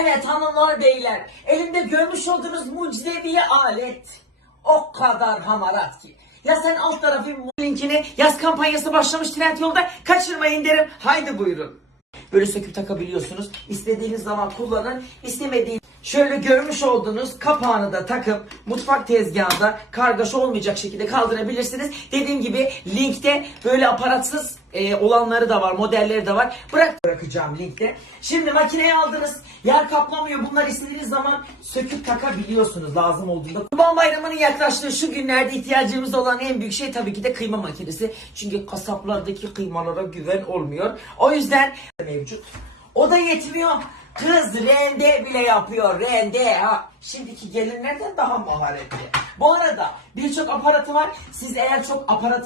Evet hanımlar beyler elimde görmüş olduğunuz mucizevi alet o kadar hamarat ki. Ya sen alt tarafın linkini yaz kampanyası başlamış Trendyol'da kaçırmayın derim. Haydi buyurun. Böyle söküp takabiliyorsunuz. İstediğiniz zaman kullanın. İstemediğiniz şöyle görmüş olduğunuz kapağını da takıp mutfak tezgahında kargaşa olmayacak şekilde kaldırabilirsiniz. Dediğim gibi linkte böyle aparatsız e, olanları da var, modelleri de var. Bırak bırakacağım linkte. Şimdi makineyi aldınız. Yer kaplamıyor. Bunlar istediğiniz zaman söküp takabiliyorsunuz lazım olduğunda. Kurban Bayramı'nın yaklaştığı şu günlerde ihtiyacımız olan en büyük şey tabii ki de kıyma makinesi. Çünkü kasaplardaki kıymalara güven olmuyor. O yüzden mevcut. O da yetmiyor. Kız rende bile yapıyor. Rende ha. Şimdiki gelinlerden daha maharetli. Bu arada birçok aparatı var. Siz eğer çok aparatına